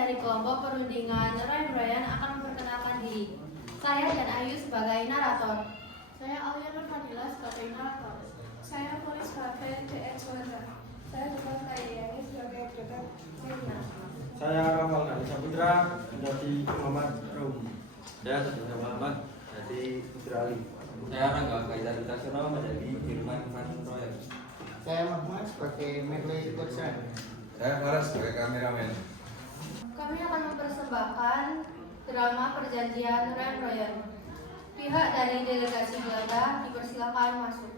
dari kelompok perundingan Ryan akan memperkenalkan diri. Saya dan Ayu sebagai narator. Saya Alia Nurfadila sebagai narator. Saya Polis sebagai DX Wanda. Saya juga Kayani sebagai Dr. Rina. Saya Rafael Nadi Saputra menjadi Muhammad Rum. Saya Sadina Muhammad jadi Putri Ali. Saya Rangga Kaisar Wicaksono menjadi Firman Van Royer. Saya Mahmud sebagai Merle Kursan. Saya Faras sebagai kameramen. Kami akan mempersembahkan drama Perjanjian Ryan. Pihak dari delegasi Belanda dipersilakan masuk.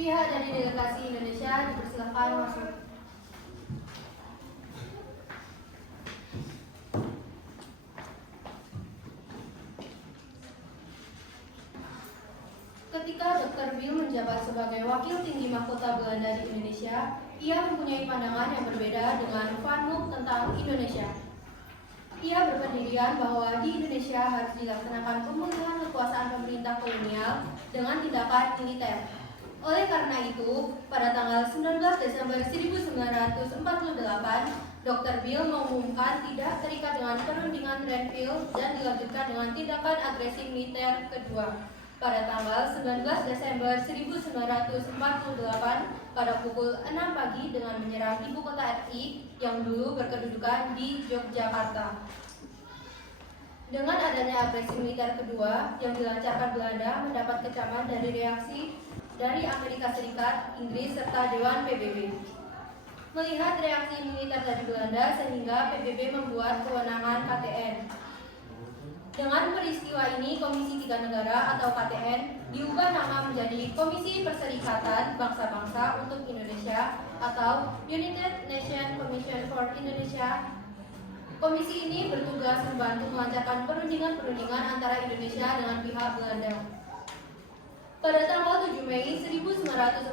Pihak dari delegasi Indonesia dipersilakan masuk. Ketika Dr. Bill menjabat sebagai wakil tinggi mahkota Belanda di Indonesia, ia mempunyai pandangan yang berbeda dengan Van Mook tentang Indonesia. Ia berpendirian bahwa di Indonesia harus dilaksanakan pemulihan kekuasaan pemerintah kolonial dengan tindakan militer. Oleh karena itu, pada tanggal 19 Desember 1948, Dr. Bill mengumumkan tidak terikat dengan perundingan Renville dan dilanjutkan dengan tindakan agresi militer kedua. Pada tanggal 19 Desember 1948 pada pukul 6 pagi dengan menyerang ibu kota RI yang dulu berkedudukan di Yogyakarta. Dengan adanya agresi militer kedua yang dilancarkan Belanda mendapat kecaman dari reaksi dari Amerika Serikat, Inggris, serta Dewan PBB. Melihat reaksi militer dari Belanda sehingga PBB membuat kewenangan KTN. Dengan peristiwa ini, Komisi Tiga Negara atau KTN diubah nama menjadi Komisi Perserikatan Bangsa-Bangsa untuk Indonesia atau United Nations Commission for Indonesia. Komisi ini bertugas membantu melancarkan perundingan-perundingan antara Indonesia dengan pihak Belanda. Pada tanggal 7 Mei 1949,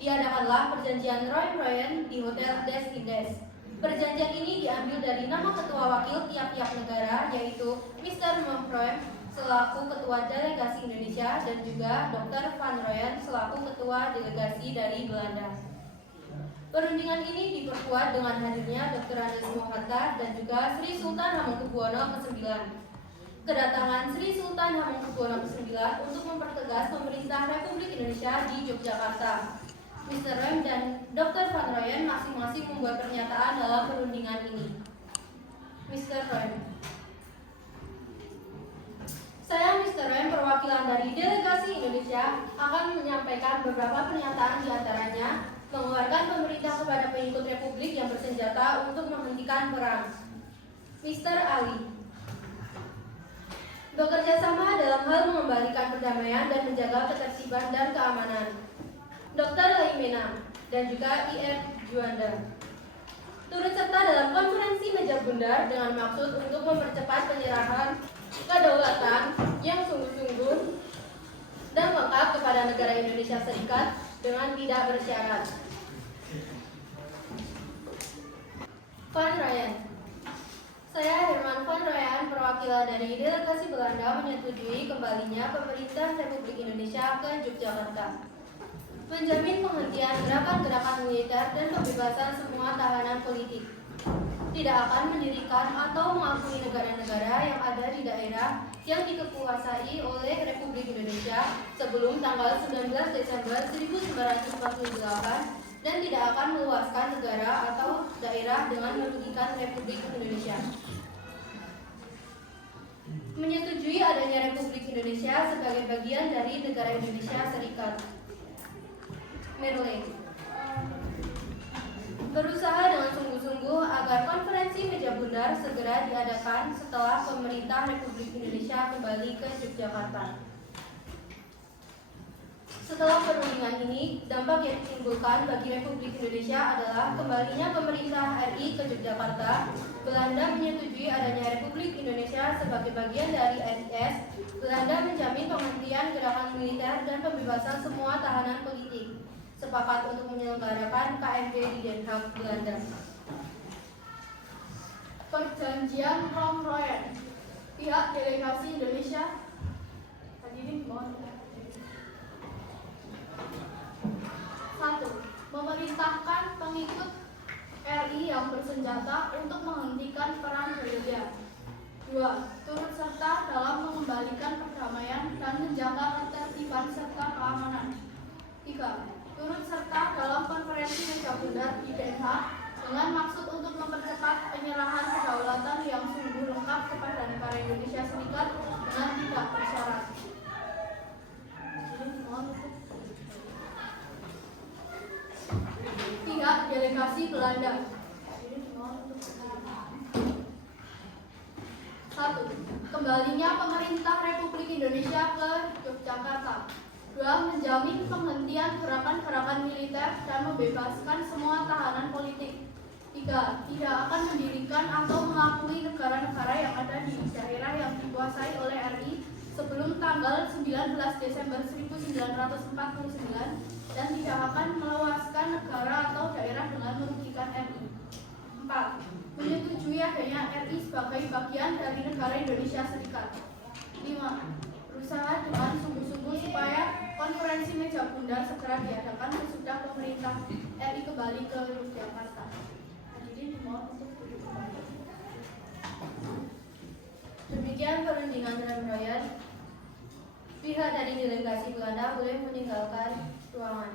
diadakanlah Perjanjian Ryan di Hotel Des Indes. Perjanjian ini diambil dari nama ketua wakil tiap-tiap negara, yaitu Mr. Mumford selaku ketua delegasi Indonesia dan juga Dr. Van Royen selaku ketua delegasi dari Belanda. Perundingan ini diperkuat dengan hadirnya Dr. Andes Hatta dan juga Sri Sultan Hamengkubuwono ke-9. Kedatangan Sri Sultan Hamengkubuwono ke-9 untuk mempertegas pemerintah Republik Indonesia di Yogyakarta. Mr. Rem dan Dr. Van Royen masing-masing membuat pernyataan dalam perundingan ini. Mr. Rem. Saya, Mr. Rem, perwakilan dari delegasi Indonesia, akan menyampaikan beberapa pernyataan diantaranya mengeluarkan pemerintah kepada pengikut Republik yang bersenjata untuk menghentikan perang. Mr. Ali. Bekerja sama dalam hal mengembalikan perdamaian dan menjaga ketertiban dan keamanan. Dr. Laimena dan juga IF Juanda turut serta dalam konferensi meja bundar dengan maksud untuk mempercepat penyerahan kedaulatan yang sungguh-sungguh dan lengkap kepada negara Indonesia Serikat dengan tidak bersyarat. Van Royen. Saya Herman Van Royen, perwakilan dari delegasi Belanda, menyetujui kembalinya pemerintah Republik Indonesia ke Yogyakarta. Menjamin penghentian gerakan-gerakan militer dan pembebasan semua tahanan politik. Tidak akan mendirikan atau mengakui negara-negara yang ada di daerah yang dikekuasai oleh Republik Indonesia sebelum tanggal 19 Desember 1948 dan tidak akan meluaskan negara atau daerah dengan merugikan Republik Indonesia. Menyetujui adanya Republik Indonesia sebagai bagian dari negara Indonesia Serikat. Merle. Berusaha dengan sungguh-sungguh agar konferensi meja bundar segera diadakan setelah pemerintah Republik Indonesia kembali ke Yogyakarta. Setelah perundingan ini, dampak yang ditimbulkan bagi Republik Indonesia adalah kembalinya pemerintah RI ke Yogyakarta. Belanda menyetujui adanya Republik Indonesia sebagai bagian dari RIS. Belanda menjamin penghentian gerakan militer dan pembebasan semua tahanan politik. Sepakat untuk menyelenggarakan KMD di Den Haag, Belanda. Perjanjian Ryan. Pihak delegasi Indonesia. Hadirin mohon. memerintahkan pengikut RI yang bersenjata untuk menghentikan perang gerilya. 2. Turut serta dalam mengembalikan perdamaian dan menjaga ketertiban serta keamanan. 3. Turut serta dalam konferensi meja bundar di Den Haag dengan maksud untuk mempercepat penyerahan kedaulatan yang sungguh lengkap kepada negara Indonesia Serikat dengan tidak bersyarat. 3. Delegasi Belanda. 1. Kembalinya pemerintah Republik Indonesia ke Yogyakarta. 2. Menjamin penghentian gerakan-gerakan militer dan membebaskan semua tahanan politik. 3. Tidak akan mendirikan atau mengakui negara-negara yang ada di daerah yang dikuasai oleh RI sebelum tanggal 19 Desember 1949 dan tidak akan melewaskan negara atau daerah dengan merugikan RI. 4. Menyetujui adanya RI sebagai bagian dari negara Indonesia Serikat. 5. Berusaha dengan sungguh-sungguh supaya konferensi meja bundar segera diadakan sesudah pemerintah RI kembali ke Yogyakarta. Hadirin dimohon untuk duduk kembali. Demikian perundingan rangkaian. Pihak dari delegasi Belanda boleh meninggalkan ruangan.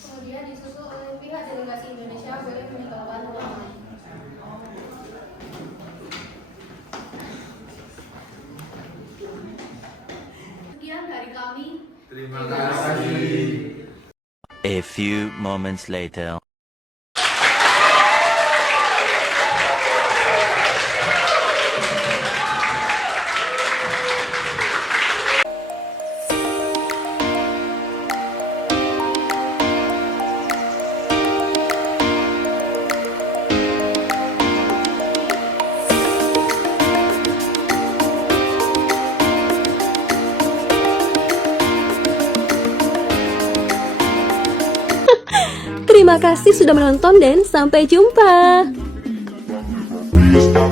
Kemudian disusul oleh pihak delegasi Indonesia boleh meninggalkan ruangan. Sekian dari kami. Terima kasih. A few moments later. Terima kasih sudah menonton dan sampai jumpa. Bisa